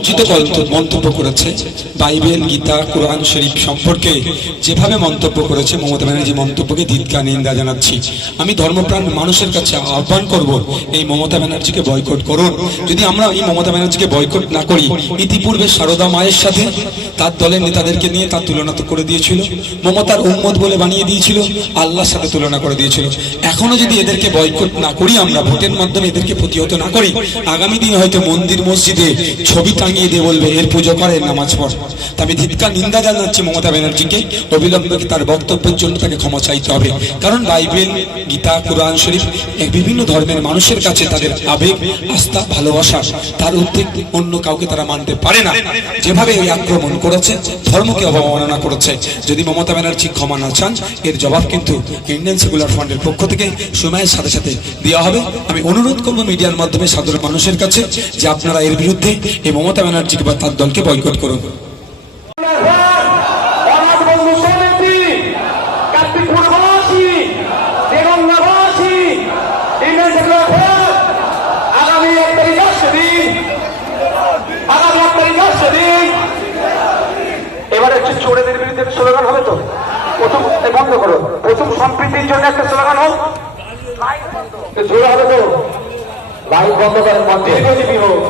অনুচিত মন্তব্য করেছে, বাইবেল, গীতা, কোরআন শরীফ সম্পর্কে যেভাবে মন্তব্য করেছে, মমতা ব্যানার্জি মন্তব্যকে ধিক্কার, নিন্দা জানাচ্ছি। আমি ধর্মপ্রাণ মানুষের কাছে আহ্বান করব, এই মমতা ব্যানার্জিকে বয়কট করুন। যদি আমরা এই মমতা ব্যানার্জিকে বয়কট না করি, ইতিপূর্বে সারদা মায়ের সাথে তার দলের নেতাদেরকে নিয়ে তার তুলনা তো করে দিয়েছিল, মমতার উম্মত বলে বানিয়ে দিয়েছিল, আল্লাহর সাথে তুলনা করে দিয়েছিল। এখনো যদি এদেরকে বয়কট না করি, আমরা ভোটের মাধ্যমে এদেরকে প্রতিহত না করি, আগামী দিন হয়তো মন্দির মসজিদে ছবি টাঙিয়ে দিয়ে বলবে এর পুজো করে, নামাজ পড়। আমি ধিক্কার, নিন্দা জানাচ্ছি মমতা ব্যানার্জিকে। অবিলম্বে তার বক্তব্যের জন্য তাকে ক্ষমা চাইতে হবে, কারণ বাইবেল, গীতা, কোরআন শরীফ বিভিন্ন ধর্মের মানুষের কাছে তাদের আবেগ, আস্থা, ভালোবাসা, তার উদ্বেগ অন্য কাউকে তারা মানতে পারে না। যেভাবে এই আক্রমণ করেছে, ধর্মকে অবমাননা করেছে, যদি মমতা ব্যানার্জি ক্ষমা না চান, এর জবাব কিন্তু ইন্ডিয়ান সেকুলার ফ্রন্টের পক্ষ থেকে সময়ের সাথে সাথে দেওয়া হবে। আমি অনুরোধ করবো মিডিয়ার মাধ্যমে সাধারণ মানুষের কাছে যে আপনারা এর বিরুদ্ধে এই মমতা ব্যানার্জিকে বা তার দলকে বয়কট করুন। এবার একটু চোরেদের বিরুদ্ধে স্লোগান হবে তো, প্রথম বন্ধ করো, প্রথম সম্প্রীতির জন্য একটা স্লোগান হোক, জোরে হবে তো, লাইট বন্ধ করেন, দীর্ঘজীবী হোক।